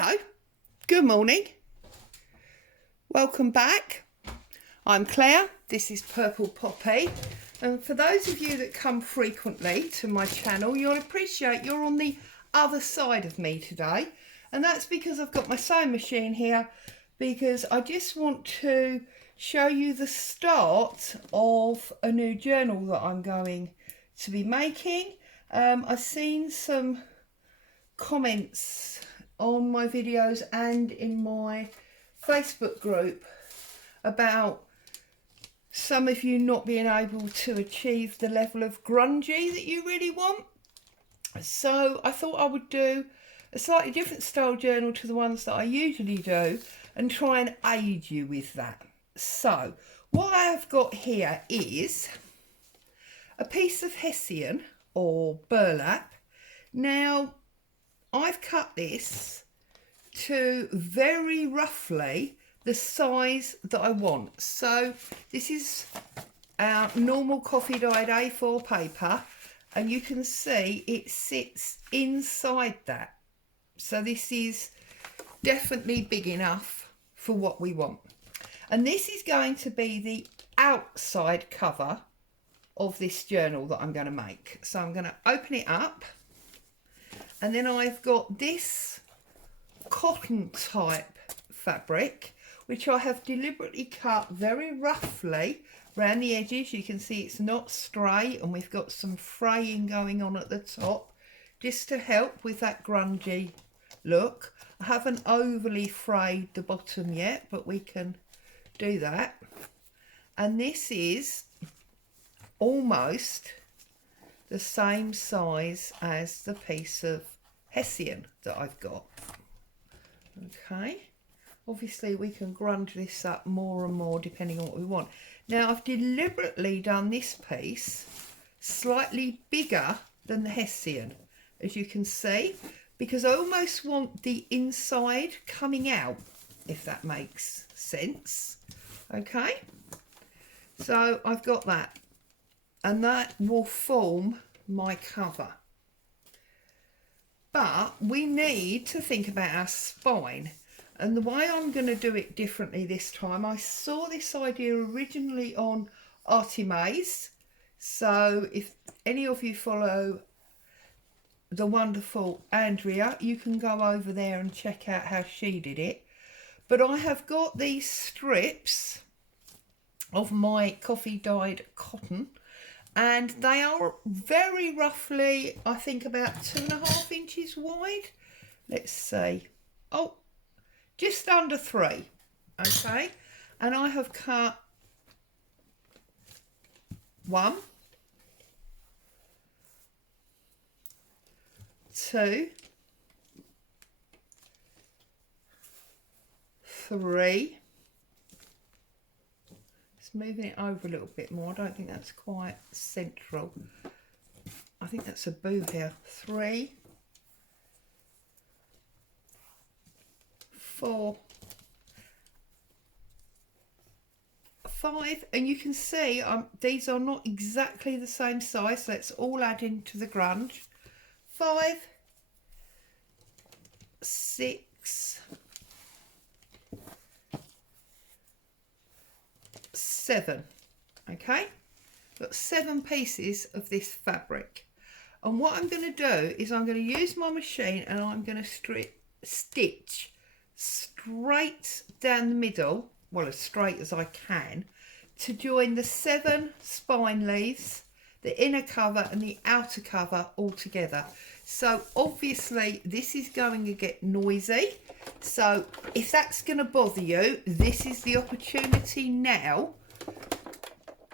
Hello, good morning, welcome back. I'm Claire, this is Purple Poppy, and for those of you that come frequently to my channel, you'll appreciate you're on the other side of me today, and that's because I've got my sewing machine here, because I just want to show you the start of a new journal that I'm going to be making. I've seen some comments on my videos and in my Facebook group about some of you not being able to achieve the level of grungy that you really want. So I thought I would do a slightly different style journal to the ones that I usually do and try and aid you with that. So what I have got here is a piece of hessian or burlap. Now I've cut this to very roughly the size that I want. So this is our normal coffee dyed A4 paper, and you can see it sits inside that. So this is definitely big enough for what we want. And this is going to be the outside cover of this journal that I'm going to make. So I'm going to open it up, and then I've got this cotton type fabric, which I have deliberately cut very roughly around the edges. You can see it's not straight, and we've got some fraying going on at the top just to help with that grungy look. I haven't overly frayed the bottom yet, but we can do that. And this is almost the same size as the piece of hessian that I've got. Okay, obviously we can grunge this up more and more depending on what we want. Now I've deliberately done this piece slightly bigger than the hessian, as you can see, because I almost want the inside coming out, if that makes sense. Okay, so I've got that, and that will form my cover. But we need to think about our spine, and the way I'm going to do it differently this time, I saw this idea originally on Artimaze. So if any of you follow the wonderful Andrea, you can go over there and check out how she did it. But I have got these strips of my coffee dyed cotton, and they are very roughly, I think, about 2.5 inches wide. Let's see. Oh, just under 3. Okay. And I have cut 1, 2, 3. Moving it over a little bit more. I don't think that's quite central. I think that's a boo here. 3, 4, 5, and you can see these are not exactly the same size, so let's all add into the grunge. 5, 6, 7. Okay, got 7 pieces of this fabric, and what I'm going to do is I'm going to use my machine and I'm going to stitch straight down the middle, well, as straight as I can, to join the 7 spine leaves, the inner cover and the outer cover all together. So obviously this is going to get noisy, so if that's going to bother you, this is the opportunity now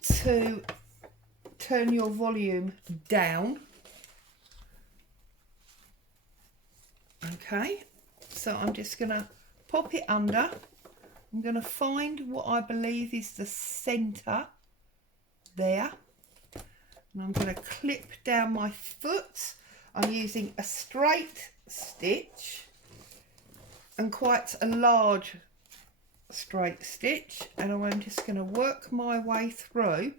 to turn your volume down. Okay, so I'm just going to pop it under. I'm going to find what I believe is the centre there, and I'm going to clip down my foot. I'm using a straight stitch, and quite a large straight stitch, and I'm just going to work my way through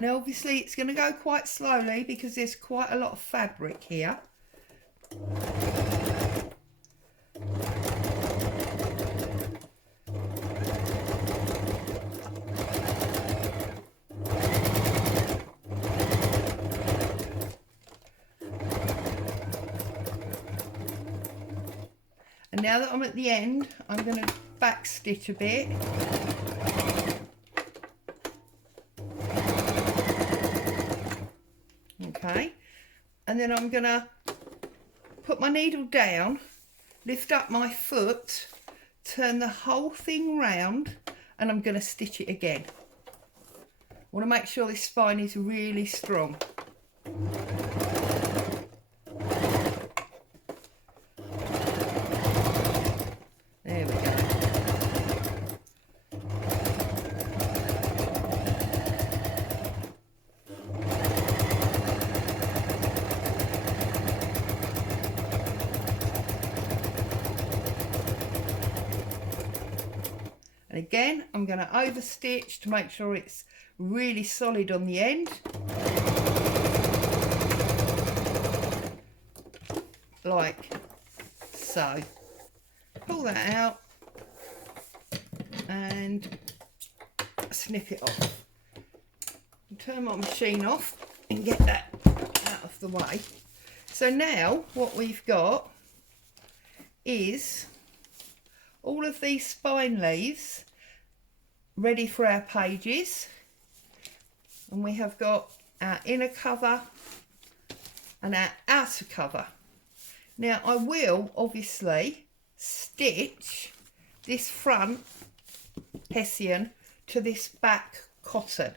Now obviously it's going to go quite slowly because there's quite a lot of fabric here. And now that I'm at the end, I'm going to back stitch a bit. Okay, and then I'm going to put my needle down, lift up my foot, turn the whole thing round, and I'm going to stitch it again. I want to make sure this spine is really strong. There we go. And again, I'm going to overstitch to make sure it's really solid on the end. Like so. Pull that out and snip it off. Turn my machine off and get that out of the way. So now what we've got is all of these spine leaves ready for our pages, and we have got our inner cover and our outer cover. Now I will obviously stitch this front hessian to this back cotton.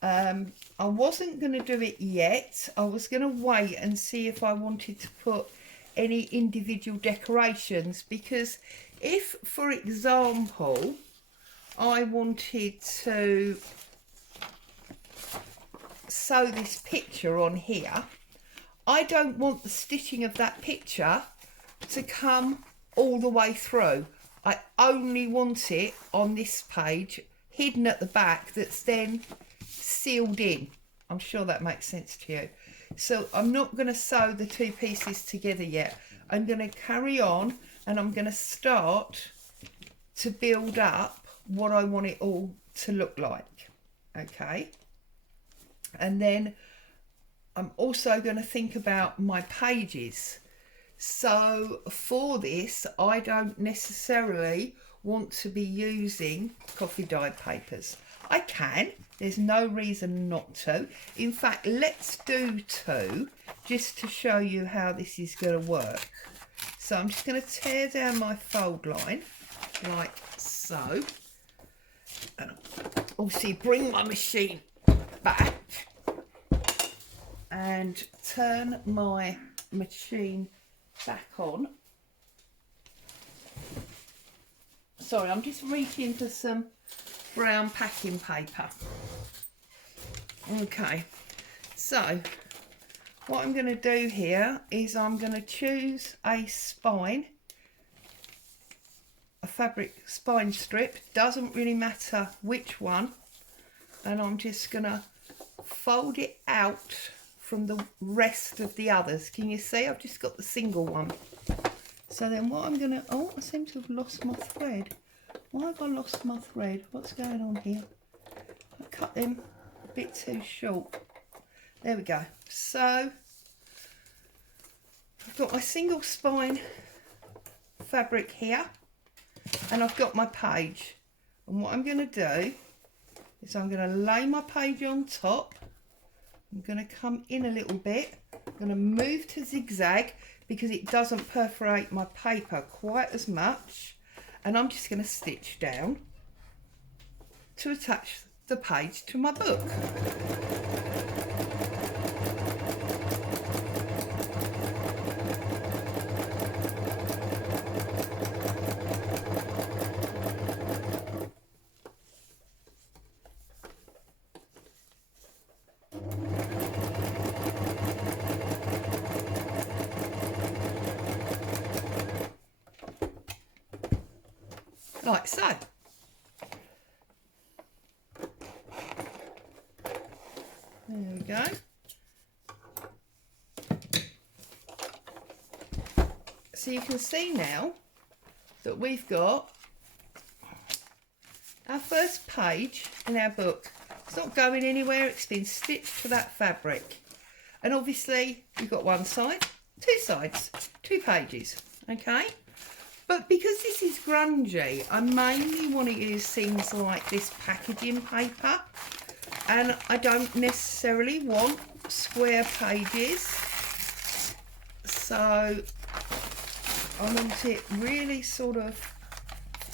I wasn't going to do it yet. I was going to wait and see if I wanted to put any individual decorations, because if, for example, I wanted to sew this picture on here, I don't want the stitching of that picture to come all the way through. I only want it on this page, hidden at the back, that's then sealed in. I'm sure that makes sense to you. So I'm not going to sew the two pieces together yet. I'm going to carry on and I'm going to start to build up what I want it all to look like. Okay. And then I'm also going to think about my pages. So for this, I don't necessarily want to be using coffee dyed papers. I can, there's no reason not to. In fact, let's do two just to show you how this is going to work. So I'm just going to tear down my fold line like so, and obviously bring my machine back and turn my machine back on. Sorry, I'm just reaching for some brown packing paper. Okay, so what I'm going to do here is I'm going to choose a spine, a fabric spine strip, doesn't really matter which one, and I'm just going to fold it out from the rest of the others. Can you see? I've just got the single one. So then what I'm going to, oh, I seem to have lost my thread. Why have I lost my thread? What's going on here? I cut them a bit too short. There we go. So I've got my single spine fabric here, and I've got my page. And what I'm going to do is I'm going to lay my page on top. I'm going to come in a little bit. I'm going to move to zigzag because it doesn't perforate my paper quite as much. And I'm just going to stitch down to attach the page to my book. Like so. There we go. So you can see now that we've got our first page in our book. It's not going anywhere, it's been stitched to that fabric. And obviously you've got one side, two sides, 2 pages, okay? But because this is grungy, I mainly want to use things like this packaging paper, and I don't necessarily want square pages, so I want it really sort of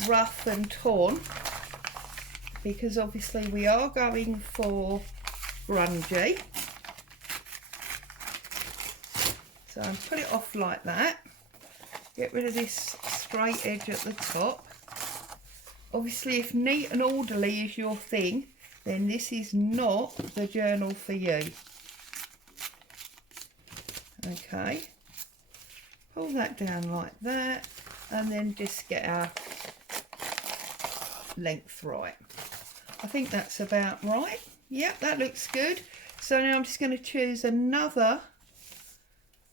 rough and torn, because obviously we are going for grungy. So I'll put it off like that. Get rid of this straight edge at the top. Obviously, if neat and orderly is your thing, then this is not the journal for you. Okay, pull that down like that, and then just get our length right. I think that's about right. Yep, that looks good. So now I'm just going to choose another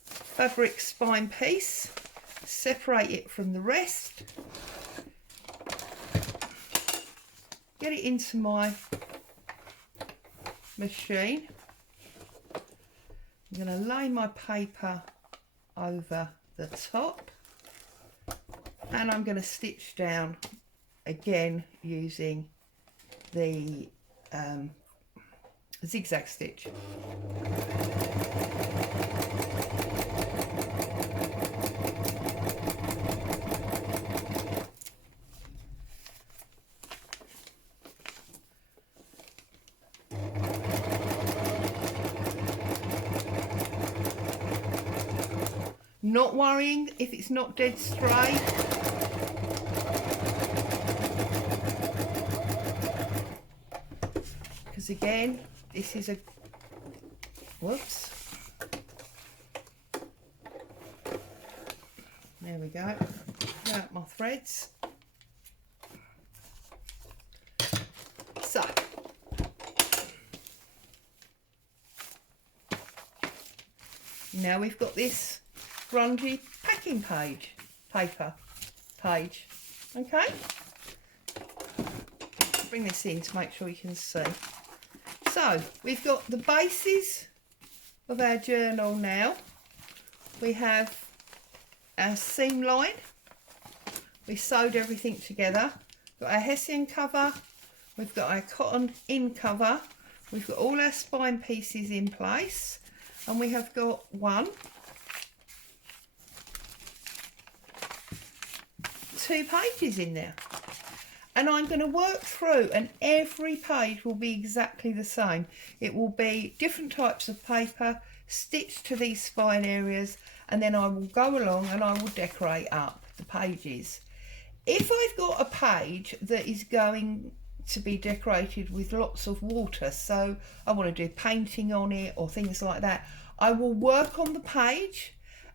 fabric spine piece, separate it from the rest, get it into my machine. I'm going to lay my paper over the top, and I'm going to stitch down again using the zigzag stitch. Not worrying if it's not dead straight. Because again, this is a, whoops. There we go. Pull out my threads. So, now we've got this grungy packing paper page. Okay, bring this in to make sure you can see. So we've got the bases of our journal now. We have our seam line, we sewed everything together, got our hessian cover, we've got our cotton in cover, we've got all our spine pieces in place, and we have got 2 pages in there. And I'm going to work through, and every page will be exactly the same. It will be different types of paper stitched to these spine areas, and then I will go along and I will decorate up the pages. If I've got a page that is going to be decorated with lots of water, so I want to do painting on it or things like that, I will work on the page,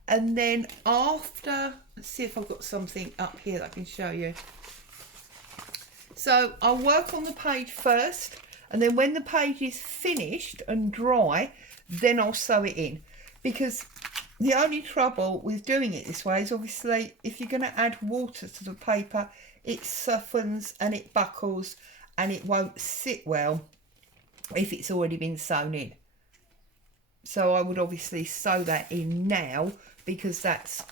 and then after, let's see if I've got something up here that I can show you. So I'll work on the page first, and then when the page is finished and dry, then I'll sew it in. Because the only trouble with doing it this way is obviously if you're going to add water to the paper, it softens and it buckles and it won't sit well if it's already been sewn in. So I would obviously sew that in now, because that's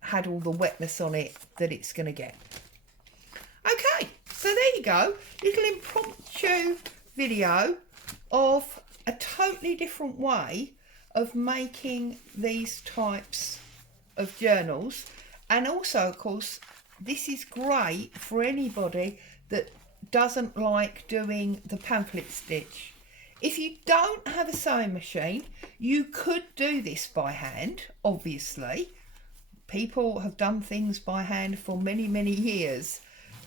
had all the wetness on it that it's going to get. Okay, so there you go, little impromptu video of a totally different way of making these types of journals. And also, of course, this is great for anybody that doesn't like doing the pamphlet stitch. If you don't have a sewing machine, you could do this by hand, obviously. People have done things by hand for many, many years.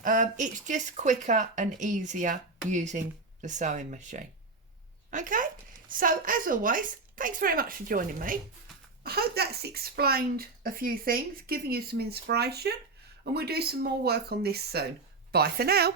It's just quicker and easier using the sewing machine. Okay, so as always, thanks very much for joining me. I hope that's explained a few things, giving you some inspiration, and we'll do some more work on this soon. Bye for now.